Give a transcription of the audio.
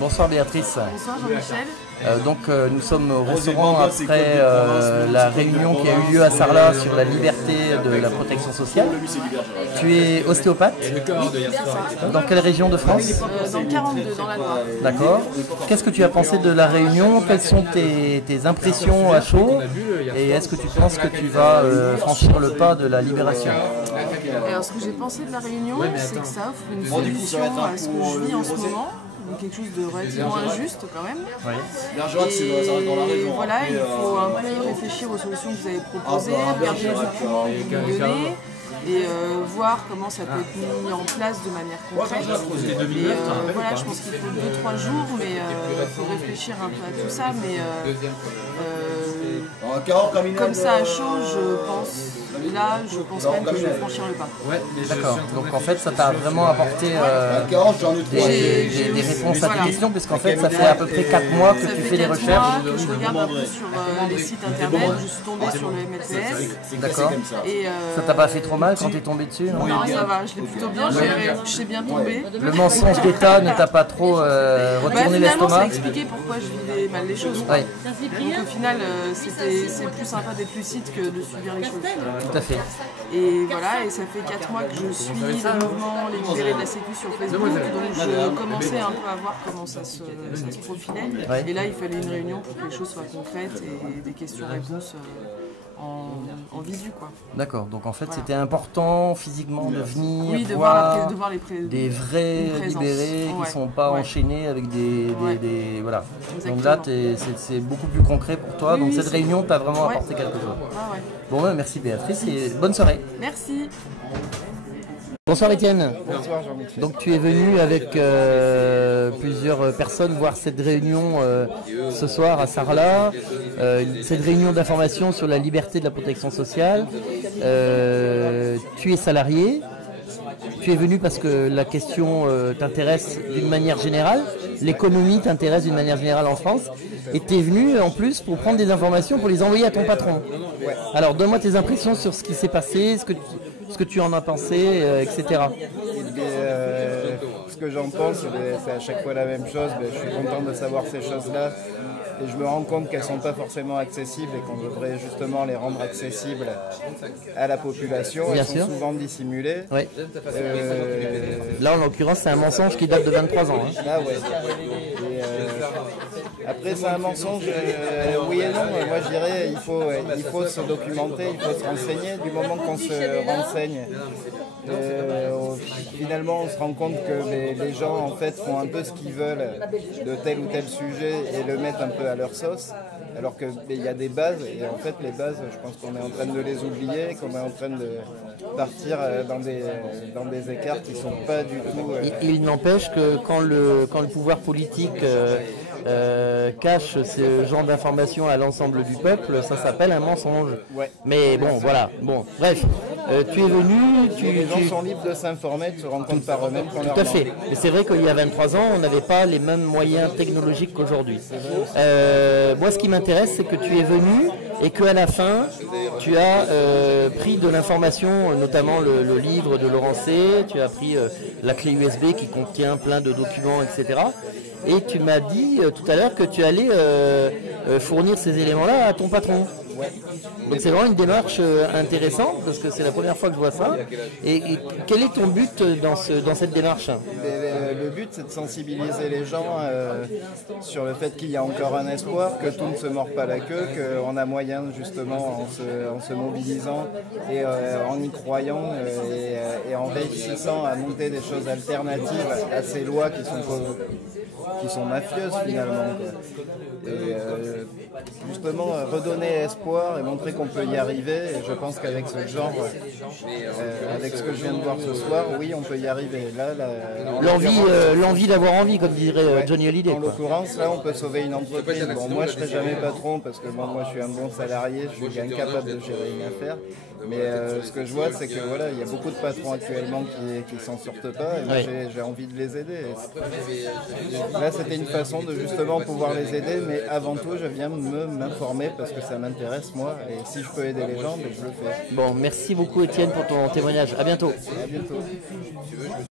Bonsoir Béatrice. Bonsoir Jean-Michel. Nous sommes au restaurant après la réunion qui a eu lieu à Sarlat sur la liberté de la protection sociale. Tu es ostéopathe? Dans quelle région de France? Dans le 42, dans la Loire. D'accord. Qu'est-ce que tu as pensé de la réunion? Quelles sont tes impressions à chaud? Et est-ce que tu penses que tu vas franchir le pas de la libération? Alors ce que j'ai pensé de la réunion, c'est que ça offre une solution à ce que je vis en ce moment. Donc quelque chose de relativement injuste quand même. Oui. Et voilà, il faut un peu réfléchir aux solutions que vous avez proposées, regarder les documents que vous donnez et voir comment ça peut être mis en place de manière concrète. Et voilà, je pense qu'il faut 2-3 jours, mais il faut réfléchir un peu à tout ça. Mais comme ça à chaud, je pense quand même que je vais franchir le pas. D'accord. Donc en fait, ça t'a vraiment apporté des réponses à tes questions, puisqu'en fait, ça fait à peu près 4 mois que tu fais des recherches. Je regarde un peu sur les sites internet, je suis tombée sur le MLPS. D'accord. Ça t'a pas fait trop mal quand tu es tombé dessus? Non, ça va, je l'ai plutôt bien géré, je sais bien tomber. Le mensonge d'État ne t'a pas trop retourné Finalement, ça l'estomac? expliquait pourquoi je vivais mal les choses. Oui. Donc au final, c'est plus sympa d'être lucide que de subir les choses. Tout à fait. Et voilà, et ça fait 4 mois que je suis le mouvement Les Libérés de la Sécu sur Facebook, donc je commençais un peu à voir comment ça se profilait. Ouais. Et là, il fallait une réunion pour que les choses soient concrètes et des questions-réponses en visu, quoi. D'accord, donc en fait c'était important physiquement de venir Oui, de voir voir des vrais libérés qui ne sont pas enchaînés avec des voilà. Exactement. Donc là c'est beaucoup plus concret pour toi, donc cette réunion t'a vraiment apporté quelque chose. Ah ouais. Bon merci Béatrice et bonne soirée. Merci. Bonsoir Étienne. Bonsoir Jean-Michel. Donc tu es venu avec plusieurs personnes voir cette réunion ce soir à Sarlat, cette réunion d'information sur la liberté de la protection sociale. Tu es salarié, tu es venu parce que la question t'intéresse d'une manière générale, l'économie t'intéresse d'une manière générale en France, et tu es venu en plus pour prendre des informations pour les envoyer à ton patron. Ouais. Alors donne-moi tes impressions sur ce qui s'est passé, ce que tu en as pensé, etc. Ce que j'en pense, c'est à chaque fois la même chose. Je suis content de savoir ces choses-là. Et je me rends compte qu'elles ne sont pas forcément accessibles et qu'on devrait justement les rendre accessibles à la population. Bien Elles sont sûr. souvent dissimulées. Ouais. Là, en l'occurrence, c'est un mensonge qui date de 23 ans. Hein. Là, ouais. Et, après, c'est un mensonge, oui et non. Moi, je dirais il faut se documenter, il faut se renseigner. Du moment qu'on se renseigne, finalement, on se rend compte que les gens en fait font un peu ce qu'ils veulent de tel ou tel sujet et le mettent un peu à leur sauce. Alors qu'il y a des bases, et en fait les bases, je pense qu'on est en train de les oublier, qu'on est en train de partir dans des écarts qui ne sont pas du tout... Il n'empêche que quand le pouvoir politique cache ce genre d'informations à l'ensemble du peuple, ça s'appelle un mensonge. Ouais. Mais bon, voilà. Bon, bref, tu es venu... Les gens sont libres de s'informer, de se rendre compte par eux-mêmes qu'on leur Tout à fait. Et c'est vrai qu'il y a 23 ans, on n'avait pas les mêmes moyens technologiques qu'aujourd'hui. Moi, ce qui m'intéresse, c'est que tu es venu et qu'à la fin, tu as pris de l'information, notamment le livre de Laurent C, tu as pris la clé USB qui contient plein de documents, etc. Et tu m'as dit tout à l'heure que tu allais fournir ces éléments-là à ton patron. Donc c'est vraiment une démarche intéressante parce que c'est la première fois que je vois ça. Et quel est ton but dans cette démarche? Le but, c'est de sensibiliser les gens sur le fait qu'il y a encore un espoir, que tout ne se mord pas la queue, qu'on a moyen justement en se mobilisant et en y croyant et en réussissant à monter des choses alternatives à ces lois qui sont mafieuses finalement. Et justement redonner espoir et montrer qu'on peut y arriver. Et je pense qu'avec ce genre, avec ce que je viens de voir ce soir, oui, on peut y arriver. Là, l'envie d'avoir envie, comme dirait Johnny Hallyday. En l'occurrence, là, on peut sauver une entreprise. Bon, moi, je ne serai jamais patron parce que moi, je suis un bon salarié, je suis incapable de gérer une affaire. Mais ce que je vois, c'est que voilà, il y a beaucoup de patrons actuellement qui ne s'en sortent pas. Et moi, j'ai envie de les aider. Là, c'était une façon de justement pouvoir les aider, mais avant tout, je viens m'informer parce que ça m'intéresse, moi. Et si je peux aider les gens, je le fais. Bon, merci beaucoup Étienne pour ton témoignage. À bientôt. À bientôt.